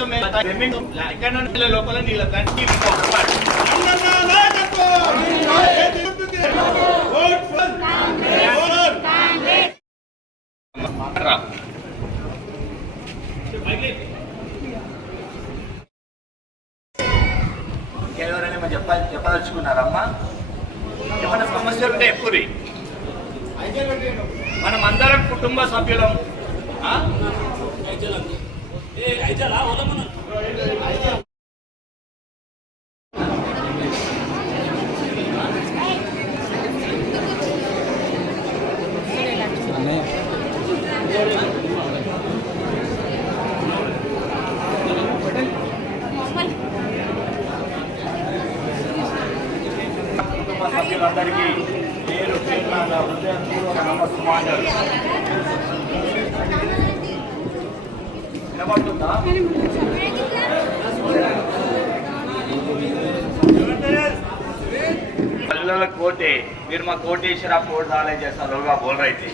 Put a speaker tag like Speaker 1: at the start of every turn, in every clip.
Speaker 1: మొత్తం లోపల నీళ్ళ చెప్పాలి చెప్పదలుచుకున్నారమ్మా ఏమైనా సమస్యలు ఉంటే ఎప్పుడు మనం అందరం కుటుంబ సభ్యులం సభ్యులందరికీ పేరు నమస్కారం పిల్లలకు కోటే మీరు మా కోటేశ్వర కోట్ చేస్తారు చేస్తారుగా అయితే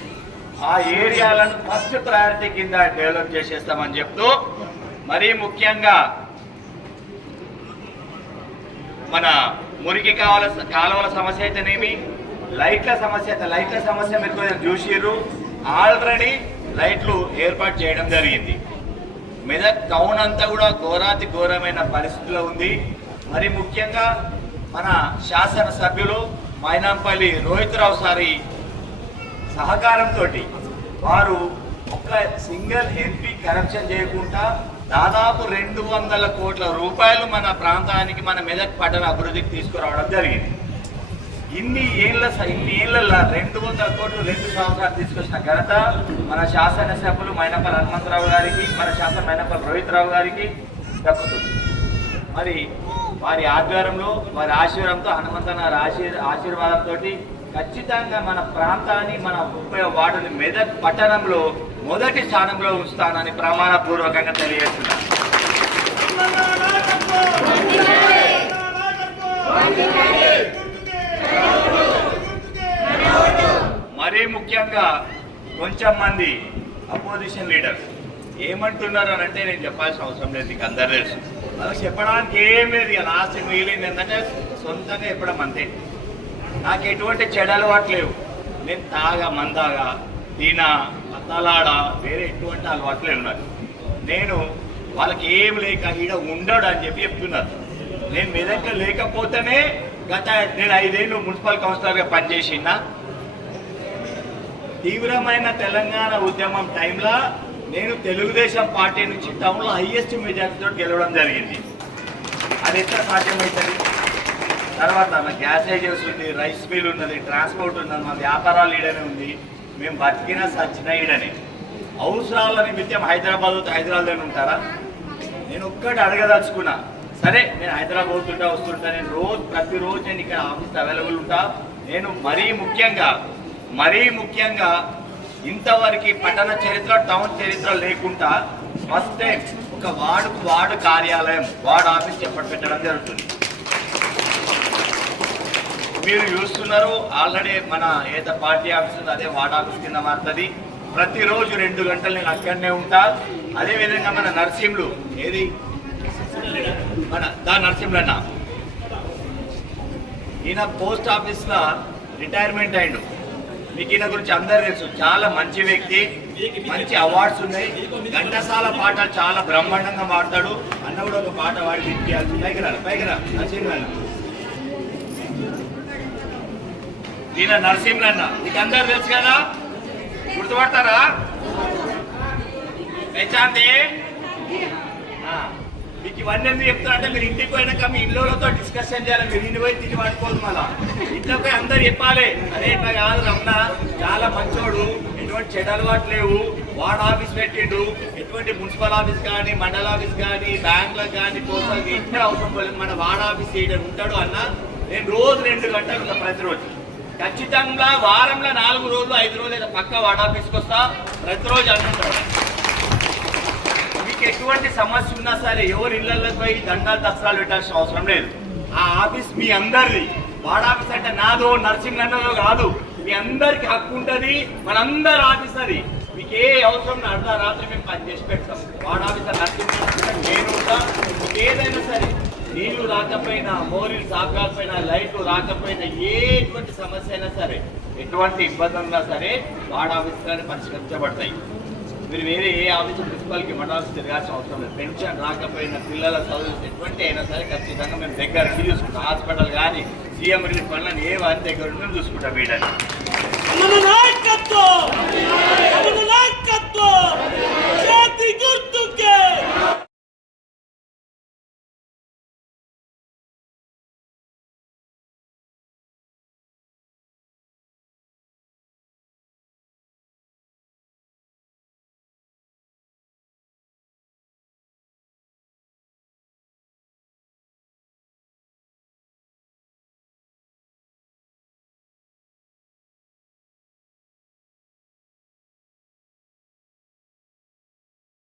Speaker 1: ఆ ఏరియాలను ఫస్ట్ ప్రయారిటీ కింద డెవలప్ చేసేస్తామని చెప్తూ మరీ ముఖ్యంగా మన మురికి కావాల కాలువల సమస్య అయితేనేమి? లైట్ల సమస్య అయితే లైట్ల సమస్య మీరు కొంచెం చూసిర్రు. ఆల్రెడీ లైట్లు ఏర్పాటు చేయడం జరిగింది. మెదక్ టౌన్ అంతా కూడా ఘోరాతి ఘోరమైన పరిస్థితిలో ఉంది. మరి ముఖ్యంగా మన శాసన సభ్యులు మైనాంపల్లి రోహిత్రావు సారి సహకారంతో వారు ఒక సింగిల్ ఎంపీ కరప్షన్ చేయకుండా దాదాపు రెండు వందల కోట్ల రూపాయలు మన ప్రాంతానికి మన మెదక్ పట్టణ అభివృద్ధికి తీసుకురావడం జరిగింది. ఇన్ని ఏళ్ళ స- ఇన్ని ఏళ్ళ రెండు వందల కోట్లు రెండు సంవత్సరాలు తీసుకొచ్చిన ఘనత మన శాసనసభ్యులు మైనపల్లి హనుమంతరావు గారికి మన శాసన మైనపల్లి రోహిత్ రావు గారికి దక్కుతుంది. మరి వారి ఆధ్వర్యంలో వారి ఆశీర్వాదంతో హనుమంతన ఆశీర్ ఆశీర్వాదంతో ఖచ్చితంగా మన ప్రాంతాన్ని మన ముప్పై వార్డుని మెదక్ పట్టణంలో మొదటి స్థానంలో ఉంచుతానని ప్రమాణపూర్వకంగా తెలియజేస్తున్నాను. మరీ ముఖ్యంగా కొంచెం మంది అపోజిషన్ లీడర్స్ ఏమంటున్నారు అని అంటే నేను చెప్పాల్సిన అవసరం లేదు మీకు అందరు తెలుసు. వాళ్ళకి చెప్పడానికి ఏం లేదు ఇక లాస్ట్ మిగిలింది ఏంటంటే సొంతంగా చెప్పడం అంతే. నాకు ఎటువంటి చెడు అలవాటు లేవు. నేను తాగా మందాగా తిన అత్తలాడ వేరే ఎటువంటి అలవాట్లు లేవు నాకు. నేను వాళ్ళకి ఏం లేక ఈడ ఉండడు అని చెప్పి చెప్తున్నారు. నేను మీ లేకపోతేనే గత నేను ఐదేళ్ళు మున్సిపల్ కౌన్సిలర్గా పనిచేసిన తీవ్రమైన తెలంగాణ ఉద్యమం టైంలో నేను తెలుగుదేశం పార్టీ నుంచి టౌన్లో హైయెస్ట్ మెజార్టీతో గెలవడం జరిగింది. అది ఎట్లా సాధ్యమవుతుంది తర్వాత మా గ్యాస్ ఏజెన్స్ ఉంది రైస్ మిల్ ఉన్నది ట్రాన్స్పోర్ట్ ఉన్నది మా వ్యాపారాలు ఈడనే ఉంది. మేము బతికిన సచ్చిన ఈడనే. అవసరాల నిమిత్తం హైదరాబాద్ పోతే హైదరాబాద్లోనే ఉంటారా? నేను ఒక్కటి అడగదలుచుకున్నా. సరే నేను హైదరాబాద్ పోతుంటా వస్తుంటా నేను రోజు ప్రతిరోజు నేను ఇక్కడ ఆఫీస్ అవైలబుల్ ఉంటా. నేను మరీ ముఖ్యంగా మరీ ముఖ్యంగా ఇంతవరకు పట్టణ చరిత్ర టౌన్ చరిత్ర లేకుండా ఫస్ట్ టైం ఒక వార్డుకు వార్డు కార్యాలయం వార్డు ఆఫీస్ చెప్పడం పెట్టడం జరుగుతుంది. మీరు చూస్తున్నారు ఆల్రెడీ మన ఏదో పార్టీ ఆఫీస్ ఉంది అదే వార్డ్ ఆఫీస్ కింద మారుతుంది. ప్రతిరోజు రెండు గంటలు నేను అక్కడనే ఉంటా. అదే విధంగా మన నర్సింహులు ఏది? మన దా నరసింహులు అన్న. ఈయన పోస్ట్ ఆఫీస్లో రిటైర్మెంట్ అయిండు. మీకు ఈయన గురించి అందరు తెలుసు. చాలా మంచి వ్యక్తి. మంచి అవార్డ్స్ ఉన్నాయి. ఘంటసాల పాట చాలా బ్రహ్మాండంగా పాడతాడు. అన్న కూడా ఒక పాట వాడి వినిపించాల్సి పైకి రా పైకి రా ఈయన నరసింహన్న. మీకు అందరు తెలుసు కదా? గుర్తుపడతారా? పెంచాంతి మీకు ఇవన్నీ ఎందుకు చెప్తారంటే మీరు ఇంటికి పోయినాక మీ ఇళ్ళతో డిస్కషన్ చేయాలి మీరు ఇంటి పోయి తిని పడుకోదు మళ్ళా. ఇంట్లో పోయి అందరు చెప్పాలి. అదే ఇట్లా కాదు రమణ చాలా మంచోడు ఎటువంటి చెడు అలవాటు లేవు. వార్డ్ ఆఫీస్ పెట్టిండు. ఎటువంటి మున్సిపల్ ఆఫీస్ కానీ మండల ఆఫీస్ కానీ బ్యాంకులకు కానీ పోస్టులకి ఎక్కడ అవసరం పోలేదు. మన వార్డ్ ఆఫీస్ చేయడం ఉంటాడు అన్న నేను రోజు రెండు గంటలు ప్రతిరోజు. ఖచ్చితంగా వారంలో నాలుగు రోజులు ఐదు రోజులు పక్క వార్డ్ ఆఫీస్కి వస్తా ప్రతిరోజు అంటుంటాడు ఎటువంటి సమస్య ఉన్నా సరే ఎవరి ఇళ్ళలోకి పోయి దండాలు దసరాలు పెట్టాల్సిన అవసరం లేదు. ఆ ఆఫీస్ మీ అందరిది. వాడ ఆఫీస్ అంటే నాదో నరసింహన్నదో కాదు. మీ అందరికి హక్కు ఉంటుంది. మనందరి ఆఫీస్ అది. మీకు ఏ అవసరం అర్ధ రాత్రి మేము పని చేసి పెడతాం. వాడ ఆఫీసర్ నరసింహ నేను ఏదైనా సరే నీళ్ళు రాకపోయినా మోరీలు సాగకపోయినా లైట్లు రాకపోయినా ఎటువంటి సమస్య అయినా సరే ఎటువంటి ఇబ్బంది ఉన్నా సరే వార్డ్ ఆఫీసులోనే పరిష్కరించబడతాయి. మీరు వేరే ఏ ఆఫీసు ప్రిన్సిపాల్కి మండలాలు తిరగాల్సిన అవసరం లేదు. పెన్షన్ రాకపోయినా పిల్లల చదువులు ఎటువంటి అయినా సరే ఖచ్చితంగా మేము దగ్గర చూసుకుంటాం హాస్పిటల్ కానీ సీఎం రిలీఫ్ పనులను ఏ వారి దగ్గర ఉండి మేము చూసుకుంటాం వీళ్ళని.